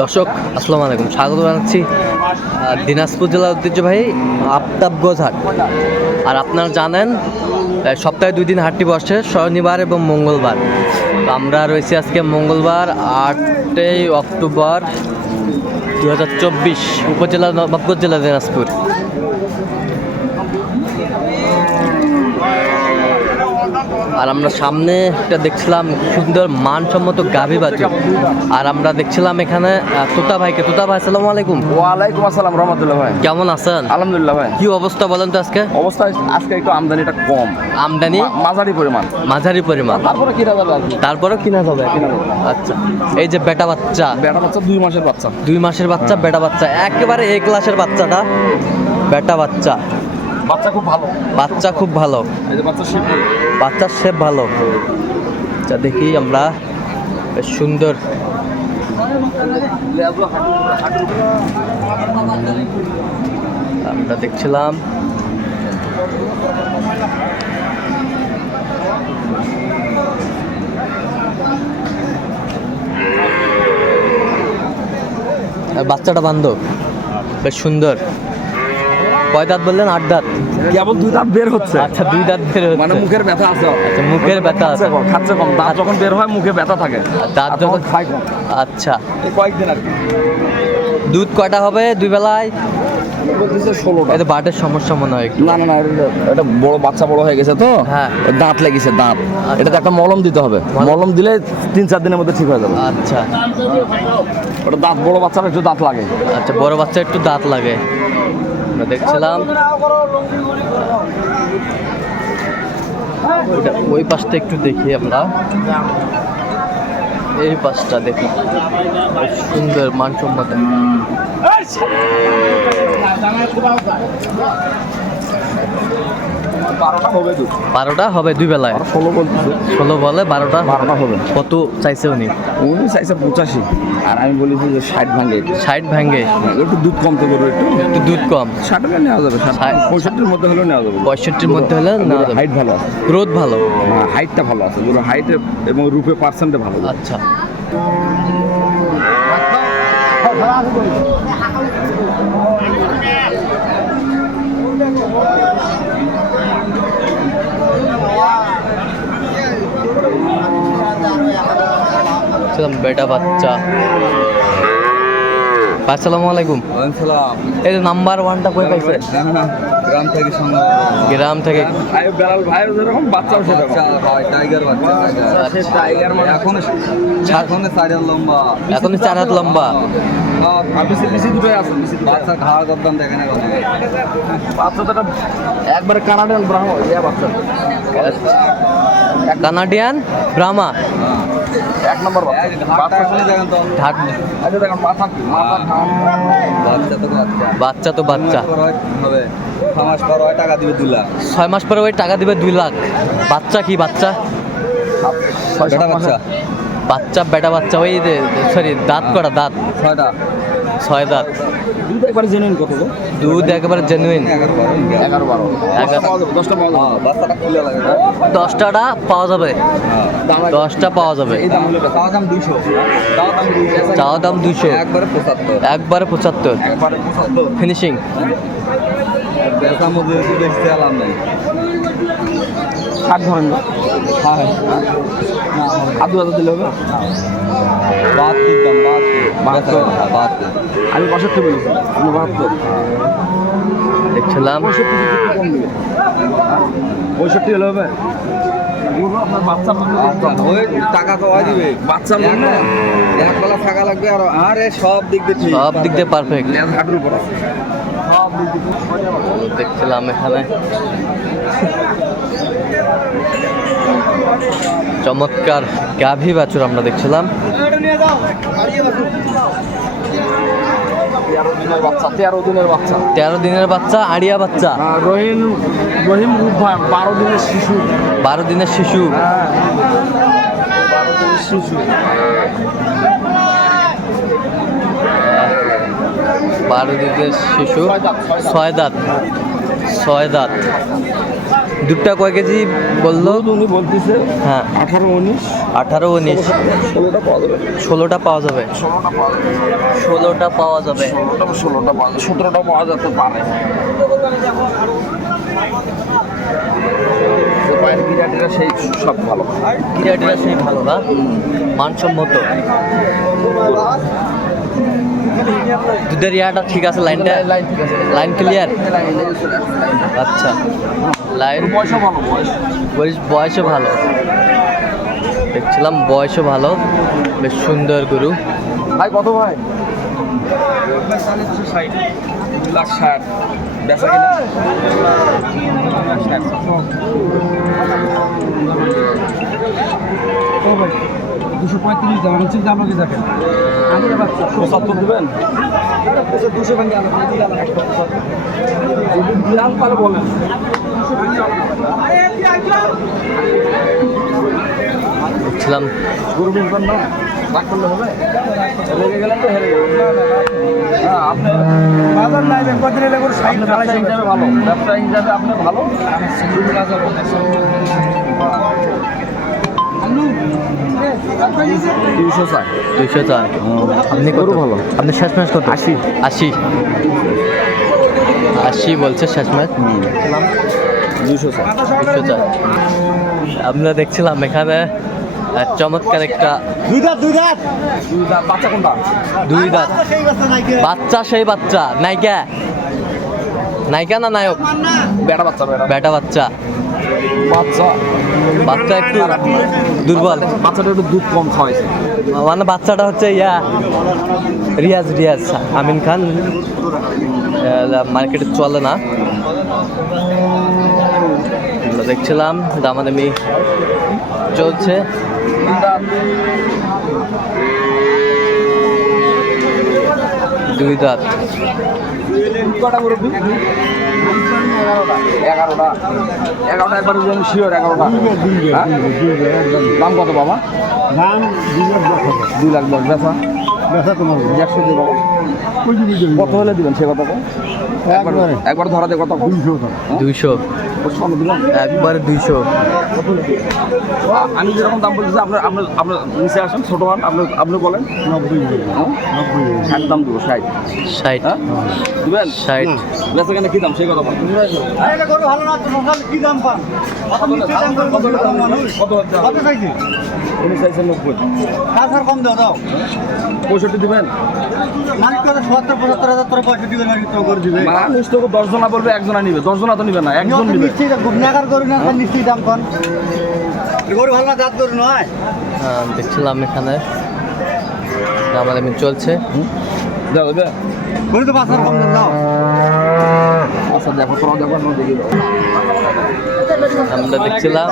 দর্শক, আসসালামু আলাইকুম। স্বাগত জানাচ্ছি দিনাজপুর জেলার ঐতিহ্যবাহী আফতাবগঞ্জ হাট। আর আপনারা জানেন সপ্তাহে দুই দিন হাটটি বসে, শনিবার এবং মঙ্গলবার। আমরা রয়েছি আজকে মঙ্গলবার, আটই অক্টোবর দু হাজার চব্বিশ, উপজেলা নবাবগঞ্জ জেলা দিনাজপুর। আর আমরা সামনে একটা দেখছিলাম সুন্দর মানসম্মত গাভী বাছুর। আর আমরা দেখছিলাম এখানে তোতা ভাইকে। তোতা ভাই আসসালামু আলাইকুম। ওয়ালাইকুম আসসালাম রহমতুল্লাহ ভাই। কেমন আছেন? আলহামদুলিল্লাহ ভাই। কি অবস্থা বলেন তো আজকে? অবস্থা আজকে একটু আমদানিটা কম। আমদানি? মাঝারি পরিমাণ। মাঝারি পরিমাণ। তারপরে কিনা যাবে কি তারপরেও কিনা যাবে? আচ্ছা। এই যে বেটা বাচ্চা। বেটা বাচ্চা দুই মাসের বাচ্চা। দুই মাসের বাচ্চা বেটা বাচ্চা। একেবারে এ ক্লাসের বাচ্চাটা। বেটা বাচ্চা। বাচ্চা খুব ভালো? বাচ্চা খুব ভালো। বাচ্চার শেপ ভালো? আচ্ছা দেখি আমরা বেশ সুন্দর। আমরা দেখছিলাম। বাচ্চাটা বান্ধব বেশ সুন্দর। কয় দাঁত বললেন? আট দাঁত। কেবল দুই দাঁত বের হচ্ছে। আচ্ছা দুই দাঁত বের হচ্ছে। মানে মুখের ব্যথা আছে। আচ্ছা মুখের ব্যথা আছে। খাচ্ছে কম। দাঁত যখন বের হয় মুখে ব্যথা থাকে। দাঁত যখন খায় কম। আচ্ছা। কয়েকদিন আর দুধ কয়টা হবে দুই বেলায়? এটা বাটের সমস্যা মনে হয় একটু। না না না এটা- এটা বড় বাচ্চা বড় হয়ে গেছে তো। হ্যাঁ। দাঁত লেগেছে দাঁত। এটাতে একটা মলম দিতে হবে। মলম দিলে তিন চার দিনের মধ্যে ঠিক হয়ে যাবে। আচ্ছা। ওটা দাঁত বড় বাচ্চার একটু দাঁত লাগে। আচ্ছা বড় বাচ্চা একটু দাঁত লাগে। আমরা দেখছিলাম। ওই পাশটা একটু দেখি আমরা। এই পাশটা দেখি। সুন্দর মানসম্মত। বারোটা হবে দুই। বেলায়? ষোলো বলতেছে। ষোলো বলে বারোটা? বারোটা হবে। কত চাইছে উনি? উনি চাইছে পঁচাশি। আর আমি বলেছি যে ষাট ভাঙে। ষাট ভাঙ্গে একটু দুধ কমতে করবে একটু। একটু দুধ কম। ষাট হলে নেওয়া যাবে ষাট ষাট। পঁয়ষট্টির মধ্যে হলেও নেওয়া যাবে। পঁয়ষট্টির মধ্যে হলে না হাইট ভালো আছে। গ্রোথ ভালো। হ্যাঁ, হাইটটা ভালো আছে। পুরো হাইটে এবং রূপে পার্সেন্টে ভালো। আচ্ছা। বেটা বাচ্চা। আসসালামু আলাইকুম। সালাম। এই যে নাম্বার ওয়ানটা কই পাইছে? গ্রাম থেকে গ্রাম থেকে। ভাই বেলাল ভাই যেরকম সেরকম টাইগার বাচ্চা টাইগার মানে এখন এখন চার লম্বা। এখনই চার হাত লম্বা। বাচ্চা বাচ্চা একবারে কানাডিয়ান ব্রাহ্মণ। বাচ্চা। কানাডিয়ান ব্রাহ্মা। এক নম্বর বাচ্চা। তো। বাচ্চা তো বাচ্চা। বাচ্চা তো বাচ্চা। ছয় মাস পর হবে। ছ মাস পর টাকা দিবে দু লাখ। ছয় মাস পরে ওই টাকা দিবে দুই লাখ। বাচ্চা কি বাচ্চা? বাচ্চা। বাচ্চা বেটা বাচ্চা ওই সরি দাঁত করা দাঁত। ছয়টা। ছয় দাঁত। দুধ একবার জেনুইন কত গো? দুধ একবার জেনুইন এগারো বারো। দশটা হ্যাঁ দশটাটা পাওয়া যাবে। হ্যাঁ দশটা পাওয়া যাবে? চাওয়া দাম দুইশো। একবারে পঁচাত্তর। ফিনিশিং বেচা একটু আলাম নাই। ষাট ধরেন গো হ্যাঁ আর দু হাজার দিলে হবে? বাহাত্তর দাম বাহাত্তর। বাহাত্তর। আমি বাষট্টি বলেছি। আপনি বাহাত্তর। দেখছিলাম। পঁয়ষট্টি পঁয়ষট্টি হলে হবে? টাকা তো ওই দিবে। বাচ্চা মনে এক বেলা থাকা লাগবে আর আরে সব দিক দিয়ে সব দিক দিয়ে পারফেক্ট হাঁটুর উপর দেখছিলাম এখানে। চমৎকার গাভী বাছুর আমরা দেখছিলাম। তেরো দিনের বাচ্চা তেরো দিনের বাচ্চা। তেরো দিনের বাচ্চা আড়িয়া বাচ্চা। রহিম রহিম বারো দিনের শিশু। বারো দিনের শিশু। হ্যাঁ। বারো দিনের শিশু। বারো দিনের শিশু ছয় দাঁত, ছয় দাঁত। দুধটা কয় কেজি বলল? উনি বলতেছে হ্যাঁ। আঠারো উনিশ। আঠারো উনিশ। ষোলোটা পাওয়া যাবে। ষোলোটা পাওয়া যাবে? ষোলোটা পাওয়া যাবে। ষোলোটা পাওয়া যাবে। সতেরোটা পাওয়া যেতে পারে। সেই সব ভালো। ক্রিয়াটিরা সেই ভালো না? মানসম্মত। দুধের ইয়াটা ঠিক আছে লাইনটা লাইন ঠিক আছে। Line clear. আচ্ছা। লাইন বয়সও ভালো বয়স বয়সও ভালো। দেখছিলাম বয়সও ভালো। বেশ সুন্দর গরু। ভাই কত ভাই? লাখ ষাট বেচা কিনা দুশো পঁয়ত্রিশ দাম হচ্ছে দাম কি দেখেন পঁচাত্তর দেবেন দুশো ভাঙে যদি বিড়াল বলেন দেখছিলাম গরু না? রাগ করলে হবে? রেগে গেলেন তো হেরে হ্যাঁ আপনি বাজার নাই করে হিসাবে ভালো। ব্যবসা হিসাবে আপনি ভালো। চার। দুইশো চার। আপনি কত? ভালো। আপনি শেষ ম্যাচ কত? আশি। আশি। আশি বলছে শেষ ম্যাচ। দুশো চার। দুইশো চার। আমরা দেখছিলাম এখানে চমৎকার একটা দুই দাঁত দুই দাঁত। বাচ্চা কোনটা? দুই দাঁত। সেই বাচ্চা সেই বাচ্চা নায়িকা। নায়িকা না নায়ক? বেটা বাচ্চা বেটা। বেটা বাচ্চা। বাচ্চা। বাচ্চা একটু দুর্বল। বাচ্চাটা একটু দুধ কম খাওয়াইছে। মানে বাচ্চাটা হচ্ছে ইয়া রিয়াজ রিয়াজ আমিন খান। মার্কেটে চলে না। দেখছিলাম দামাদামি চলছে। দুই দাঁত। এগারোটা। এগারোটা একবার শিওর এগারোটা। হ্যাঁ? দাম কত বাবা? দাম দুই লাখ দশ বেচা? বেচা তোমার একশো দিয়ে বাবা। কত হলে দিবেন সে কথা? একবার। একবার। ধরাতে কত? দুইশো টাকা দুইশো। একবারে আমি যেরকম দাম বলছি আপনার আপনার আপনার নিচে আসেন ছোট হান আপনি আপনি বলেন। নব্বই হ্যাঁ? নব্বই ষাট দাম দেবো ষাট। ষাট। হ্যাঁ? দিবেন? ষাট। বেচা কেন কি দাম? সেই কথা বলেন। এটা গরু ভালো না তোমার কি দাম পান? আপনি কত কত চাইছেন নব্বই। কম দাও দাও। পঁয়ষট্টি দিবেন? মালিক সত্তর পঁচাত্তর হাজার তোর পয়সা দিবে মালিক তো করে দিবে। মানুষ তো দশ জনা বলবে একজনা নিবে দশ জনা তো নিবে না একজন নিবে। নিশ্চয়ই গরু না নিশ্চয়ই দাম কন গরু ভালো না জাত গরু নয়। হ্যাঁ, দেখছিলাম এখানে। চলছে। গরু তো পাঁচ হাজার কম দাও। আচ্ছা দেখো তোরা দেখো আমরা দেখি আমরা দেখছিলাম।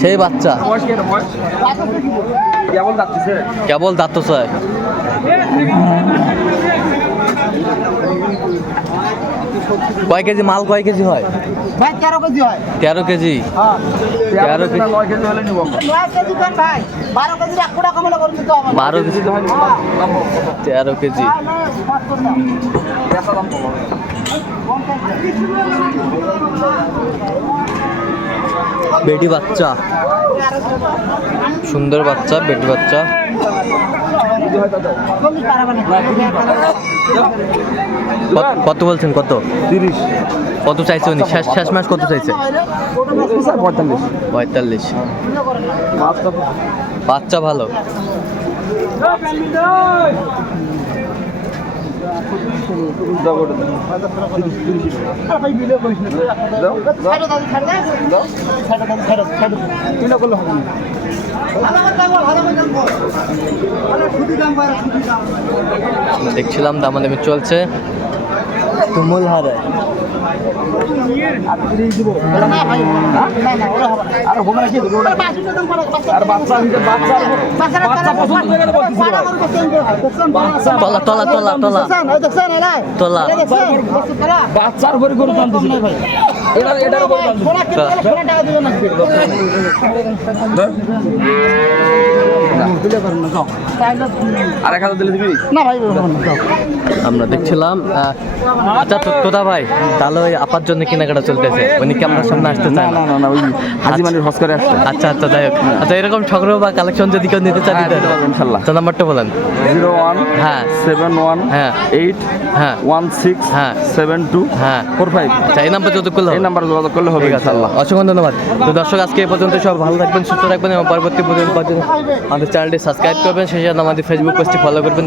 সেই বাচ্চা। কেবল যাচ্ছে কেবল দাঁত চায় কয় কেজি মাল কয় কেজি হয়? ভাই তেরো কেজি হয়। তেরো কেজি। হ্যাঁ। তেরো কেজি। বারো কেজি হয়? তেরো কেজি। কত? বেটি বাচ্চা। সুন্দর বাচ্চা বেটি বাচ্চা। কত- বলছেন কত? তিরিশ। কত চাইছে উনি? শেষ শেষ মাস কত চাইছে? পঁয়তাল্লিশ। পঁয়তাল্লিশ। বাচ্চা ভালো। দেখছিলাম দামাদামি চলছে। তুমুল হারে? তলা তলা তলা তলা? তলা। বাচ্চার উপরে গরু আমরা দেখছিলাম আচ্ছা তোদা ভাই তাহলে ওই আপার জন্য কেনাকাটা চলতেছে। উনি ক্যামেরার সামনে আসতে না না? না ওই হাজি মানির হস করে আসছে। আচ্ছা আচ্ছা যাই হোক। আচ্ছা এরকম সংগ্রহ বা কালেকশন যদি কেউ নিতে চান হ্যাঁ, দিতে ইনশাল্লাহ। তো নাম্বারটা বলেন। জিরো ওয়ান হ্যাঁ। সেভেন ওয়ান হ্যাঁ। এইট হ্যাঁ। ওয়ান সিক্স হ্যাঁ। সেভেন টু হ্যাঁ। Four five. আচ্ছা এই নাম্বার যত করলে এই নাম্বার যোগাযোগ করলে হবে ইনশাআল্লাহ। অসংখ্য ধন্যবাদ। তো দর্শক আজকে এই পর্যন্ত সব ভালো থাকবেন সুস্থ থাকবেন এবং পরবর্তী পর্যন্ত আমাদের চ্যানেলটি সাবস্ক্রাইব করবেন সেই সাথে আমাদের ফেসবুক পেজটি ফলো করবেন।